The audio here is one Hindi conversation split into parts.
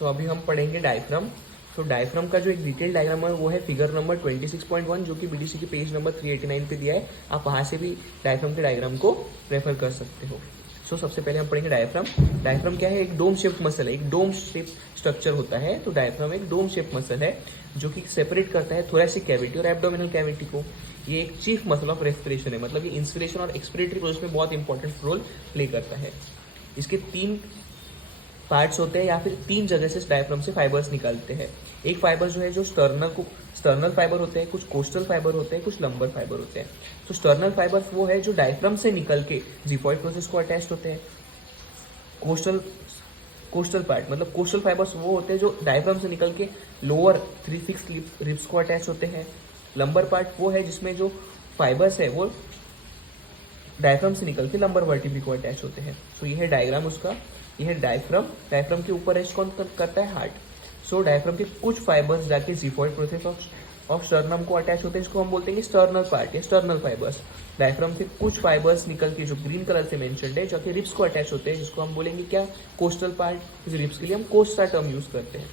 सो अभी हम पढ़ेंगे डायफ्राम। तो डायफ्राम का जो एक डिटेल डायग्राम है वो है फिगर नंबर 26.1, जो कि बीडीसी के पेज नंबर 389 पे दिया है। आप वहाँ से भी डायफ्राम के डायग्राम को रेफर कर सकते हो। सो सबसे पहले हम पढ़ेंगे डायफ्राम। डायफ्राम क्या है? एक डोम शेप मसल है, एक डोम शेप स्ट्रक्चर होता है। तो डायफ्राम एक डोम शेप मसल है जो कि सेपरेट करता है थोरैसिक कैविटी और एब्डोमिनल कैविटी को। ये एक चीफ मसल ऑफ रेस्पिरेशन है, मतलब ये इंस्पिरेशन और एक्सपिरेटरी प्रोसेस में बहुत इंपॉर्टेंट रोल प्ले करता है। इसके 3 पार्ट्स होते हैं या फिर 3 जगह से डायफ्राम से फाइबर्स निकलते हैं। एक फाइबर जो है जो स्टर्नल फाइबर होते हैं, कुछ कोस्टल फाइबर होते हैं, कुछ लंबर फाइबर होते हैं। तो स्टर्नल फाइबर्स वो है जो डायफ्राम से निकल के जिफॉइड प्रोसेस को अटैच होते हैं। कोस्टल पार्ट मतलब कोस्टल फाइबर्स वो होते हैं जो डायफ्राम से निकल के लोअर 3-6 रिब्स को अटैच होते हैं। लंबर पार्ट वो है जिसमें जो फाइबर्स है वो डायफ्राम से निकल के लंबर वर्टिब्री को अटैच होते हैं। तो ये है डायग्राम उसका, ये है डायफ्राम। डायफ्राम के ऊपर रेस्ट कौन करता है? हार्ट। सो डायफ्राम के कुछ फाइबर्स जाके जिफॉइड प्रोसेस ऑफ स्टर्नम को अटैच होते हैं, जिसको हम बोलते हैं स्टर्नल पार्ट या स्टर्नल फाइबर्स। डायफ्राम से कुछ फाइबर्स निकल के जो ग्रीन कलर से मेंशन्ड है जाके रिब्स को अटैच होते हैं, जिसको हम बोलेंगे क्या? Coastal part. इस रिब्स के लिए हम कोस्टा टर्म यूज करते हैं।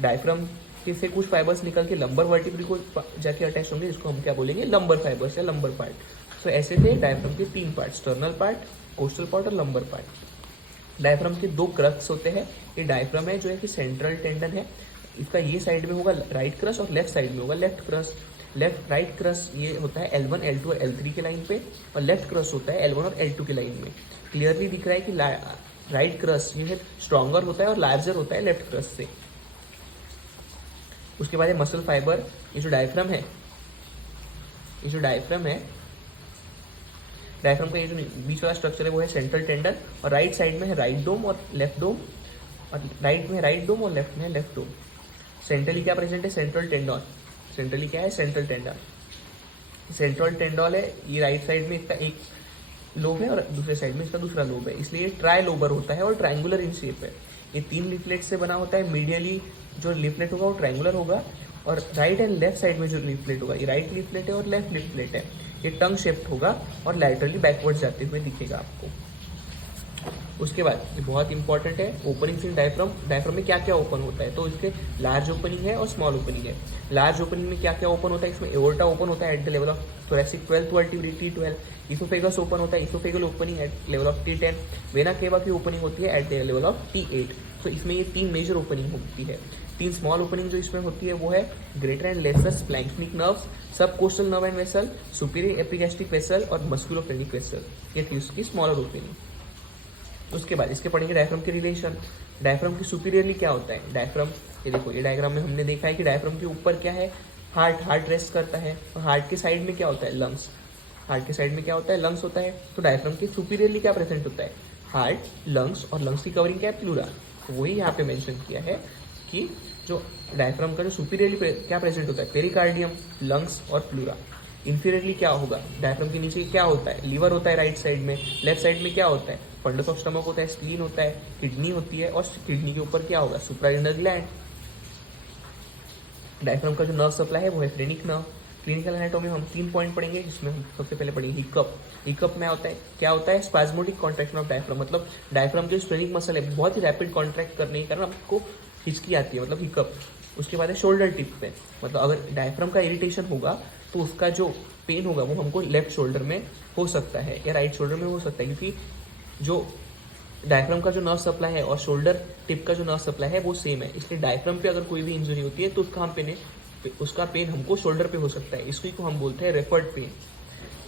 डायफ्राम से कुछ फाइबर्स निकल के लंबर वर्टिब्री को जाके अटैच होंगे, जिसको हम क्या बोलेंगे? लंबर फाइबर्स या लंबर पार्ट। सो ऐसे थे डायफ्राम के 3 part, sternal part, coastal part और लंबर पार्ट। डायफ्राम के 2 क्रक्स होते हैं। ये डायफ्राम है जो है कि सेंट्रल टेंडन है, इसका ये साइड में होगा राइट क्रस और लेफ्ट साइड में होगा लेफ्ट क्रस। राइट क्रस ये होता है L1, L2 और L3 के लाइन पे, और लेफ्ट क्रस होता है L1 और L2 के लाइन में। क्लियरली दिख रहा है कि राइट क्रस ये है स्ट्रॉन्गर होता है और लार्जर होता है लेफ्ट क्रस से। उसके बाद है मसल फाइबर। ये जो डायफ्राम है, डायफ्राम का ये जो बीच वाला स्ट्रक्चर है वो है सेंट्रल टेंडन, और राइट साइड में है राइट डोम और लेफ्ट डोम, और राइट में है राइट डोम और लेफ्ट में है लेफ्ट डोम। सेंट्रली क्या प्रेजेंट है? Central tendon. सेंट्रली क्या है? Central tendon. सेंट्रल टेंडन है, ये राइट साइड में इसका एक लोब है और दूसरे साइड में इसका दूसरा लोब है, इसलिए ये ट्राई लोबर होता है और ट्रायंगुलर इन शेप है। ये 3 लिफलेट से बना होता है। मीडियली जो लिफलेट होगा वो ट्रायंगुलर होगा, और राइट एंड लेफ्ट साइड में जो लिफलेट होगा, ये राइट लिफलेट है और लेफ्ट लिफलेट है, ये टंग शेप्ड होगा और लैटरली बैकवर्ड जाते हुए दिखेगा आपको। उसके बाद ये बहुत इंपॉर्टेंट है, ओपनिंग इन डायफ्राम। डायफ्राम में क्या क्या ओपन होता है? तो इसके लार्ज ओपनिंग है और स्मॉल ओपनिंग है। लार्ज ओपनिंग में क्या क्या ओपन होता है? इसमें एओर्टा ओपन होता है at the level of thoracic 12 vertebrae T12। Oesophagus open होता है, oesophageal opening at level of T10। Vena cava की ओपनिंग होती है at the level of T8। तो इसमें ये 3 मेजर ओपनिंग होती है। 3 स्मॉल ओपनिंग जो इसमें होती है वो है ग्रेटर एंड लेसर स्प्लैंक्निक नर्व्स, सब coastal nerve and vessel, superior epigastric vessel और मस्कुलोफ्रेनिक वेसल। ये थी उसकी स्मॉलर ओपनिंग। उसके बाद इसके पढ़ेंगे डायफ्राम के रिलेशन। डायफ्राम की सुपीरियरली क्या होता है? डायफ्राम, ये देखो ये डायग्राम में हमने देखा है कि डायफ्राम के ऊपर क्या है? हार्ट रेस्ट करता है, और हार्ट के साइड में क्या होता है? लंग्स। हार्ट के साइड में क्या होता है? लंग्स होता है। तो डायफ्राम के सुपीरियरली क्या प्रेजेंट होता है? हार्ट, लंग्स, और लंग्स की कवरिंग क्या है? प्लूरा। तो वही यहाँ पे मेंशन किया है कि जो डायफ्राम का जो सुपीरियरली क्या प्रेजेंट होता है? पेरिकार्डियम, लंग्स और प्लूरा। इंफीरियरली क्या होगा? डायफ्राम के नीचे क्या होता है? लीवर होता है राइट साइड में। लेफ्ट साइड में क्या होता है? फंडस ऑफ स्टमक होता है, स्प्लीन होता है, किडनी होती है, और किडनी के ऊपर क्या होगा? सुप्रारेनल ग्लैंड। डायफ्राम का जो नर्व सप्लाई है वो है फ्रेनिक नर्व। क्लिनिकल एनाटॉमी में हम 3 पॉइंट पढ़ेंगे, जिसमें हम सबसे पहले पढ़ेंगे हिकअप। हिकअप में होता है क्या होता है? स्पाज्मोटिक कॉन्ट्रैक्शन ऑफ डायफ्राम, मतलब डायफ्राम जो स्प्लेनिक मसल है बहुत ही रैपिड कॉन्ट्रैक्ट करने के कारण आपको हिचकी आती है, मतलब हिकअप। उसके बाद है शोल्डर टिप पे, मतलब अगर डायफ्राम का इरिटेशन होगा तो उसका जो पेन होगा वो हमको लेफ्ट शोल्डर में हो सकता है या राइट शोल्डर में हो सकता है, क्योंकि जो डायफ्राम का जो नर्व सप्लाई है और शोल्डर टिप का जो नर्व सप्लाई है वो सेम है, इसलिए डायफ्राम पे अगर कोई भी इंजरी होती है तो उसका पेन हमको शोल्डर पे हो सकता है, इसको हम बोलते हैं रेफर्ड पेन।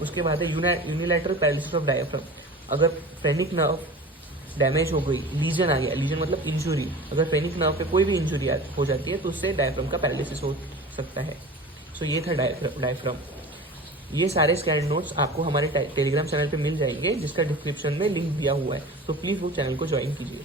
उसके बाद है यूनिलैटरल पैरालिसिस ऑफ डायफ्राम। अगर फ्रेनिक नर्व डैमेज हो गई, लीजन आ गया, लीजन मतलब इंजुरी, अगर फ्रेनिक नर्व पे कोई भी इंजुरी हो जाती है तो उससे डायफ्राम का पैरालिसिस हो सकता है। सो ये था डायफ्राम। ये सारे स्कैन नोट्स आपको हमारे टेलीग्राम चैनल पे मिल जाएंगे, जिसका डिस्क्रिप्शन में लिंक दिया हुआ है, तो प्लीज़ वो चैनल को ज्वाइन कीजिए।